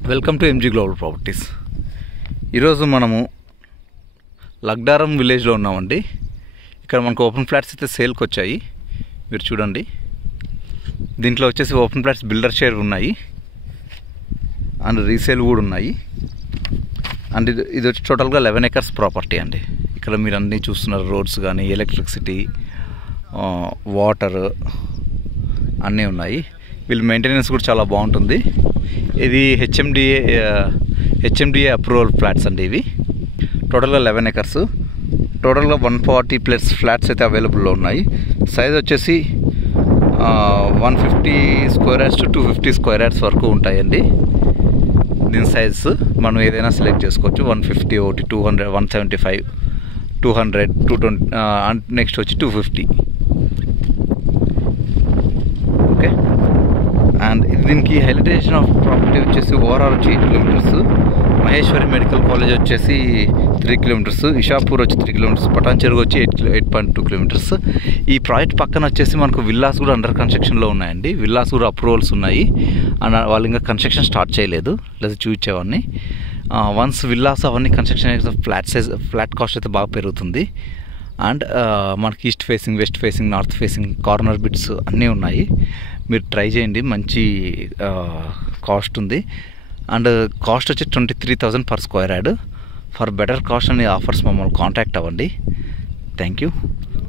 Welcome to MG global properties. ఈరోజు మనము లగ్డారం విలేజ్లో ఉన్నామండి. ఇక్కడ మనకు ఓపెన్ ఫ్లాట్స్ అయితే సేల్కి వచ్చాయి. మీరు చూడండి, దీంట్లో వచ్చేసి ఓపెన్ ఫ్లాట్స్ బిల్డర్ షేర్ ఉన్నాయి అండ్ రీసేల్ కూడా ఉన్నాయి. అండ్ ఇది వచ్చి టోటల్గా 11 acres ప్రాపర్టీ అండి. ఇక్కడ మీరు అన్నీ చూస్తున్నారు, రోడ్స్ కానీ ఎలక్ట్రిసిటీ, వాటర్ అన్నీ ఉన్నాయి. వీళ్ళు మెయింటెనెన్స్ కూడా చాలా బాగుంటుంది. ఇది హెచ్ఎండిఏ అప్రూవల్ ఫ్లాట్స్ అండి. ఇవి టోటల్గా 11 acres, టోటల్గా 140+ ఫ్లాట్స్ అయితే అవైలబుల్లో ఉన్నాయి. సైజ్ వచ్చేసి 150 square yards to 250 square yards వరకు ఉంటాయండి. దీని సైజ్ మనం ఏదైనా సెలెక్ట్ చేసుకోవచ్చు. 150, 200, 175, 200, 220 అండ్ నెక్స్ట్ వచ్చి 250. ఓకే. అండ్ దీనికి హైలైటేషన్ ఆఫ్ ప్రాపర్టీ వచ్చేసి ఓవరాల్ వచ్చి 8 kilometers, మహేశ్వరి మెడికల్ కాలేజ్ వచ్చేసి 3 kilometers, ఇషాపూర్ వచ్చి 3 kilometers, పటాన్ చెరువు వచ్చి 8.2 kilometers. ఈ ప్రాజెక్ట్ పక్కన వచ్చేసి మనకు విల్లాస్ కూడా అండర్ కన్స్ట్రక్షన్లో ఉన్నాయండి. విల్లాస్ కూడా అప్రూవల్స్ ఉన్నాయి అండ్ వాళ్ళు ఇంకా కన్స్ట్రక్షన్ స్టార్ట్ చేయలేదు, లేదా చూపించేవాడిని. వన్స్ విల్లాస్ అవన్నీ కన్స్ట్రక్షన్ అయితే ఫ్లాట్ కాస్ట్ అయితే బాగా పెరుగుతుంది. అండ్ మనకి east facing, west facing, north facing, corner bits అన్నీ ఉన్నాయి. మీరు ట్రై చేయండి, మంచి కాస్ట్ ఉంది. అండ్ కాస్ట్ వచ్చి 23,000 per square yard. For better cost అనే ఆఫర్స్ మమ్మల్ని కాంటాక్ట్ అవ్వండి. Thank you.